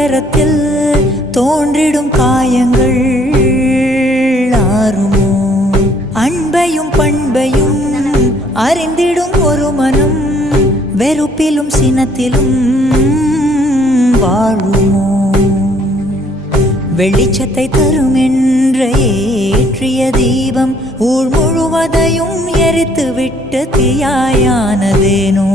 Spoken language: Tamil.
துயரத்தில் தோன்றிடும் காயங்கள் ஆறுமோ? அன்பையும் பண்பையும் அறிந்திடும் ஒரு மனம் வெறுப்பிலும் சினத்திலும் வாழுமோ? வெளிச்சத்தை தரும் என்ற ஏற்றிய தீபம் ஊர் முழுவதையும் எரித்து விட்டு தீயாயானதேனோ?